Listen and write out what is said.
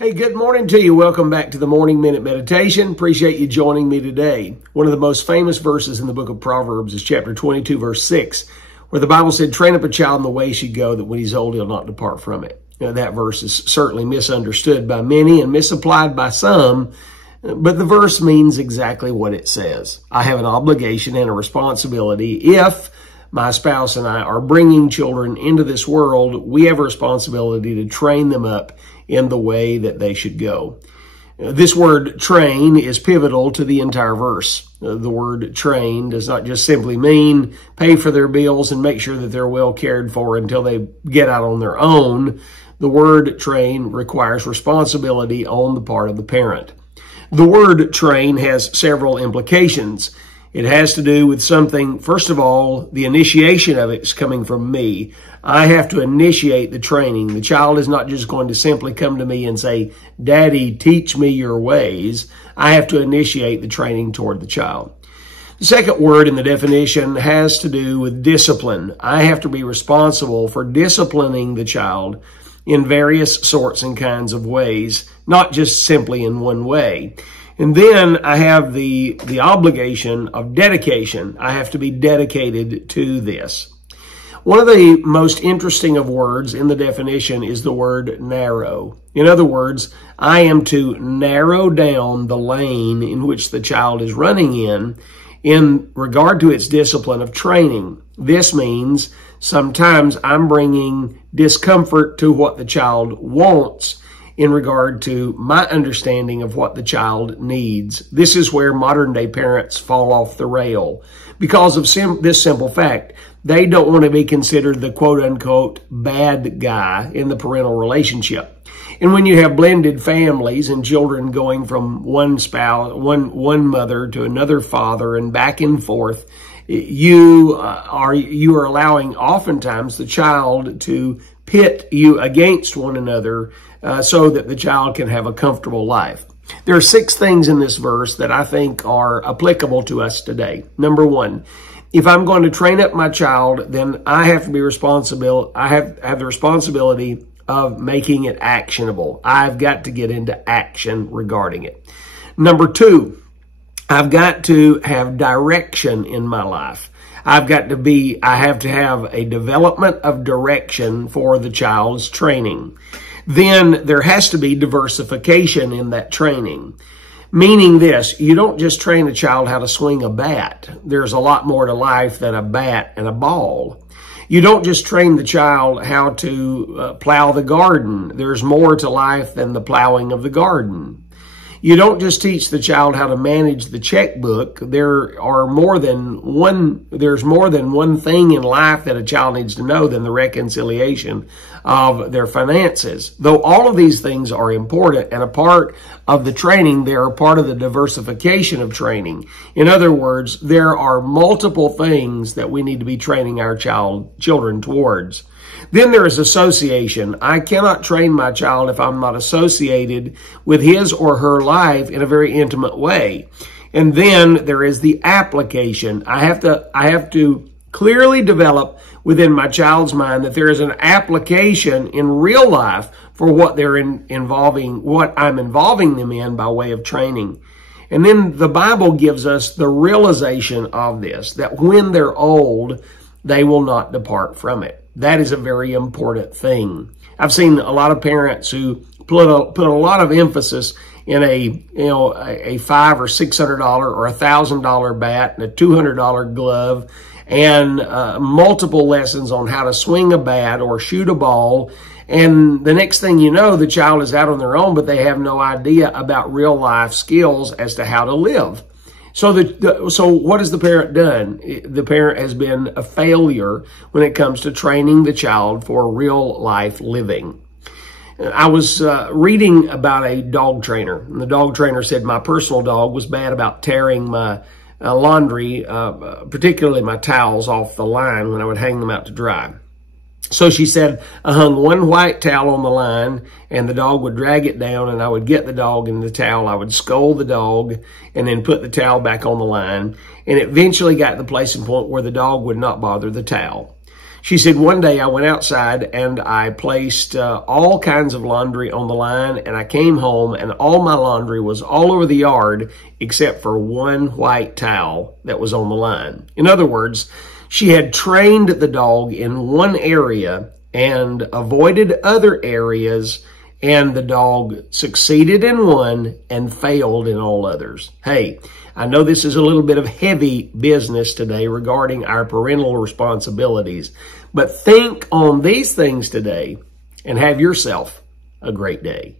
Hey, good morning to you. Welcome back to the Morning Minute Meditation. Appreciate you joining me today. One of the most famous verses in the book of Proverbs is chapter 22, verse 6, where the Bible said, "Train up a child in the way he should go, that when he's old, he'll not depart from it." Now, that verse is certainly misunderstood by many and misapplied by some, but the verse means exactly what it says. I have an obligation and a responsibility. If my spouse and I are bringing children into this world, we have a responsibility to train them up in the way that they should go. This word train is pivotal to the entire verse. The word train does not just simply mean pay for their bills and make sure that they're well cared for until they get out on their own. The word train requires responsibility on the part of the parent. The word train has several implications. It has to do with something, first of all, the initiation of it is coming from me. I have to initiate the training. The child is not just going to simply come to me and say, "Daddy, teach me your ways." I have to initiate the training toward the child. The second word in the definition has to do with discipline. I have to be responsible for disciplining the child in various sorts and kinds of ways, not just simply in one way. And then I have the obligation of dedication. I have to be dedicated to this. One of the most interesting of words in the definition is the word narrow. In other words, I am to narrow down the lane in which the child is running in regard to its discipline of training. This means sometimes I'm bringing discomfort to what the child wants in regard to my understanding of what the child needs. This is where modern day parents fall off the rail because of this simple fact. They don't want to be considered the quote unquote bad guy in the parental relationship. And when you have blended families and children going from one spouse, one mother to another father and back and forth, you are allowing oftentimes the child to pit you against one another so that the child can have a comfortable life. There are 6 things in this verse that I think are applicable to us today. Number 1, if I'm going to train up my child, then I have to be responsible. I have the responsibility of making it actionable. I've got to get into action regarding it. Number 2, I've got to have direction in my life. I have to have a development of direction for the child's training. Then there has to be diversification in that training. Meaning this, you don't just train a child how to swing a bat. There's a lot more to life than a bat and a ball. You don't just train the child how to plow the garden. There's more to life than the plowing of the garden. You don't just teach the child how to manage the checkbook. There's more than one thing in life that a child needs to know than the reconciliation of their finances. Though all of these things are important and a part of the training, they are part of the diversification of training. In other words, there are multiple things that we need to be training our children towards. Then there is association. I cannot train my child if I'm not associated with his or her life in a very intimate way. And then there is the application. I have to clearly develop within my child's mind that there is an application in real life for what I'm involving them in by way of training. And then the Bible gives us the realization of this, that when they're old, they will not depart from it. That is a very important thing. I've seen a lot of parents who put a lot of emphasis in a $500 or $600 or $1,000 bat and a $200 glove and multiple lessons on how to swing a bat or shoot a ball. And the next thing you know, the child is out on their own, but they have no idea about real life skills as to how to live. So what has the parent done? The parent has been a failure when it comes to training the child for real life living. I was reading about a dog trainer, and the dog trainer said my personal dog was bad about tearing my laundry, particularly my towels, off the line when I would hang them out to dry. So she said, I hung one white towel on the line and the dog would drag it down and I would get the dog in the towel. I would scold the dog and then put the towel back on the line. And it eventually got to the place and point where the dog would not bother the towel. She said, one day I went outside and I placed all kinds of laundry on the line, and I came home and all my laundry was all over the yard except for one white towel that was on the line. In other words, she had trained the dog in one area and avoided other areas, and the dog succeeded in one and failed in all others. Hey, I know this is a little bit of heavy business today regarding our parental responsibilities, but think on these things today and have yourself a great day.